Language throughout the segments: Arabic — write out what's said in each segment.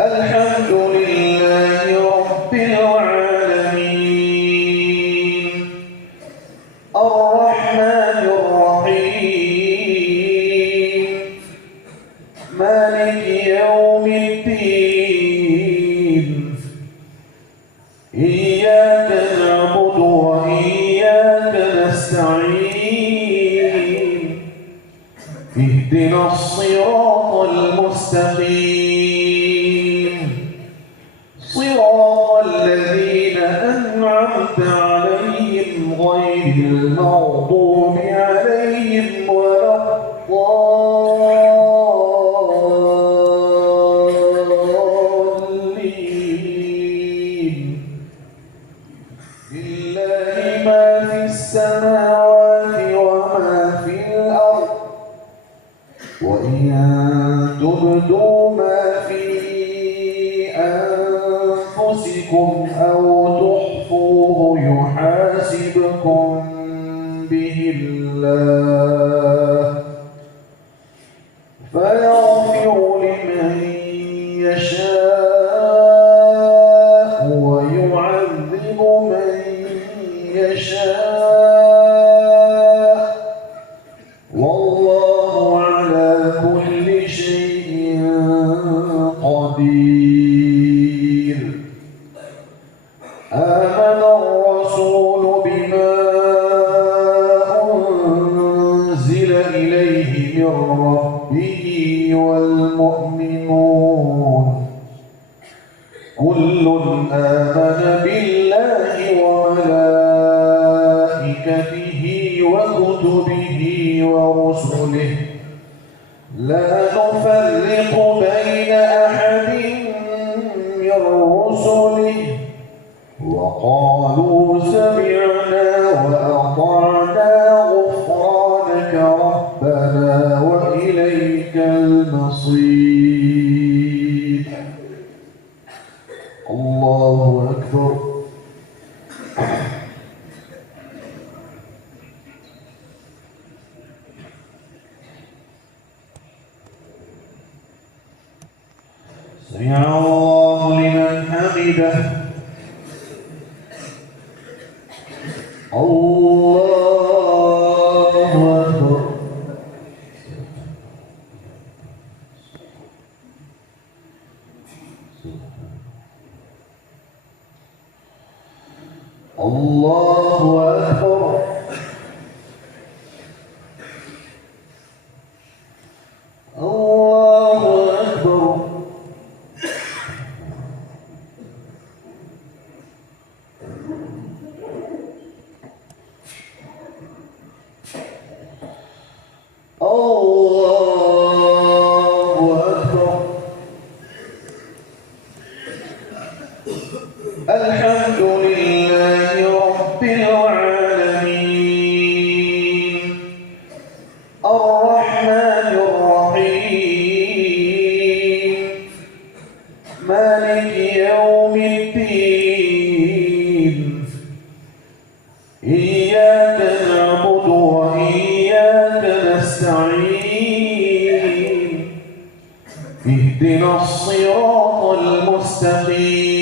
الحمد لله رب العالمين الرحمن الرحيم مالك يوم الدين إياك نعبد وإياك نستعين اهدنا الصراط المستقيم صراط الذين أنعمت عليهم غير المغضوب عليهم ولا الضالين لله ما في السماوات وما في الأرض وإن تبدوا ما في أنفسكم أو تخفوه يحاسبكم به الله فيغفر لمن يشاء ويعذب من يشاء والله على كل شيء قدير آمن الرسول بما أنزل إليه من ربه والمؤمنون كل آمن بالله وملائكته وكتبه ورسله لا نفرق بين أحد من رسله وقالوا سمعنا وأطعنا غفرانك ربنا وإليك المصير الله أكبر سمع الله لمن حمده الله أكبر الله أكبر الله أكبر الله أكبر الحمد لله رب العالمين الرحمن الرحيم مالك يوم الدين إياك نعبد وإياك نستعين اهدنا الصراط المستقيم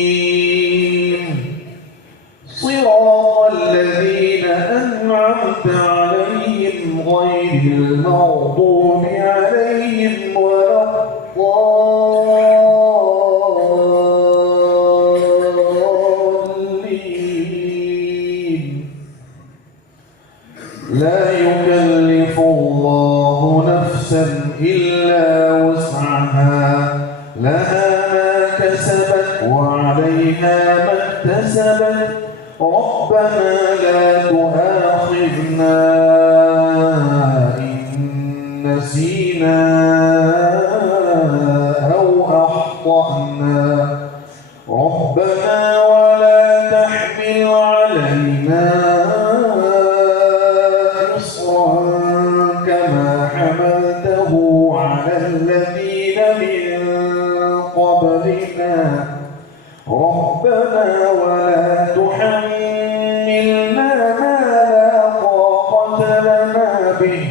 صراط الذين أنعمت عليهم غير المغضوب عليهم ولا الضالين لا يكلف الله نفسا إلا وسعها لها ما كسبت وعليها ما اكتسبت ربنا لا تؤاخذنا إن نسينا أو أخطأنا ربنا ولا تحمل علينا إصرا كما حملته على الذين من قبلنا ربنا ولا تحملنا ما لا طاقة لنا به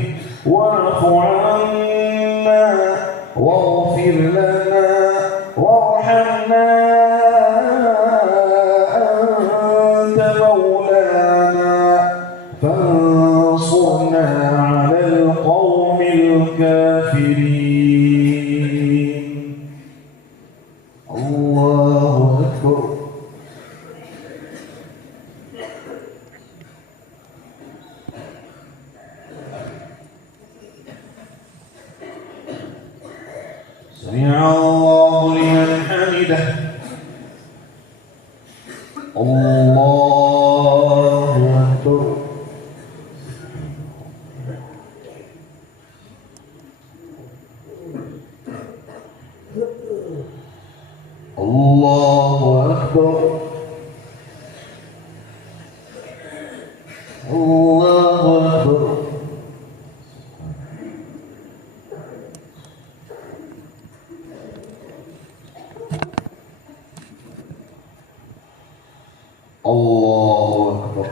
واعف عنا واغفر لنا وارحمنا علينا أنت مولانا فانصرنا على القوم الكافرين. الله أكبر. سمع الله لمن حمده. الله أكبر. الله أكبر. الله أكبر. الله أكبر.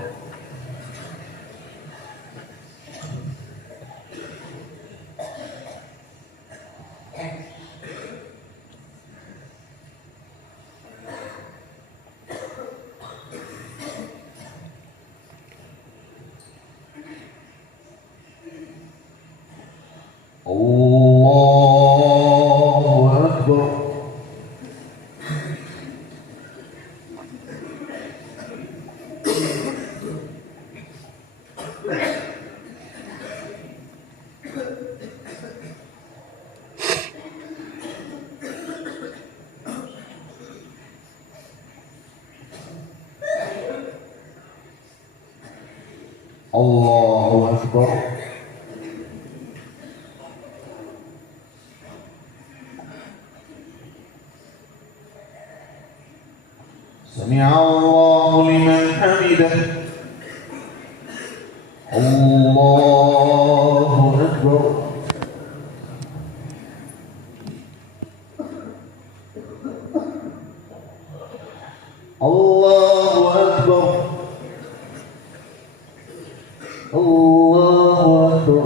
الله أكبر. الله أكبر. سمع الله لمن حمده. الله أكبر. الله أكبر. الله أكبر.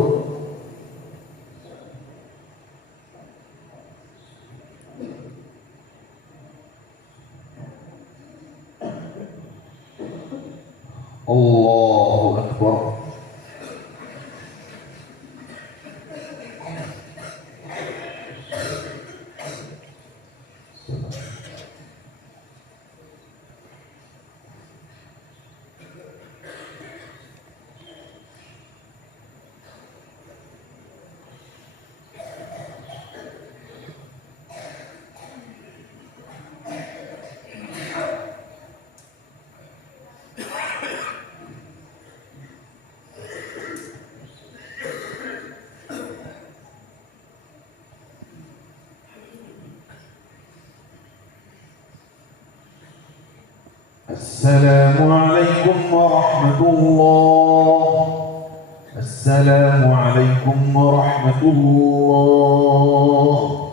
الله أكبر. السلام عليكم ورحمة الله. السلام عليكم ورحمة الله.